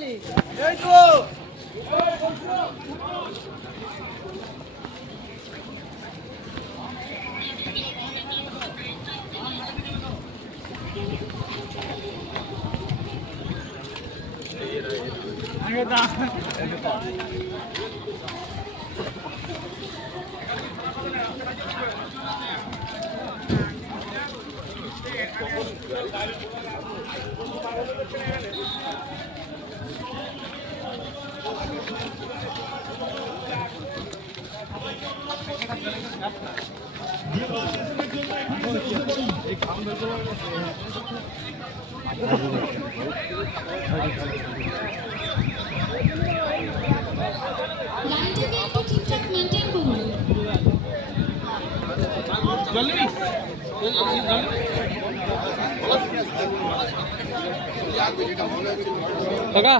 এই তো আগে দা লাইনটাকে একটু ঠিকঠাক মেনটেন করুন। কাকা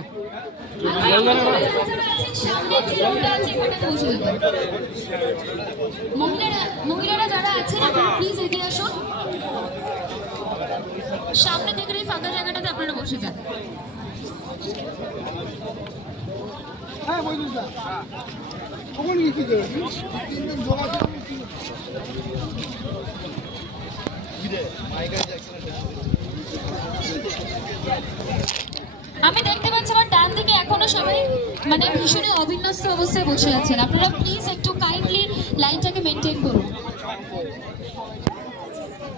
মহিলারা যারা আছেন আপনারা প্লিজ এগিয়ে আসুন, সামনে থেকে এই ফাঁকা জায়গাটাতে আপনারা বসে যান। হ্যাঁ বলুন স্যার কখন কি করবি 3 দিন জমা আমি দেখতে পাচ্ছি আমার ডান দিকে এখনো সবাই মানে ভীষণই অবিন্যস্ত অবস্থায় বসে আছেন। আপনারা প্লিজ একটু কাইন্ডলি লাইনটাকে মেনটেন করুন।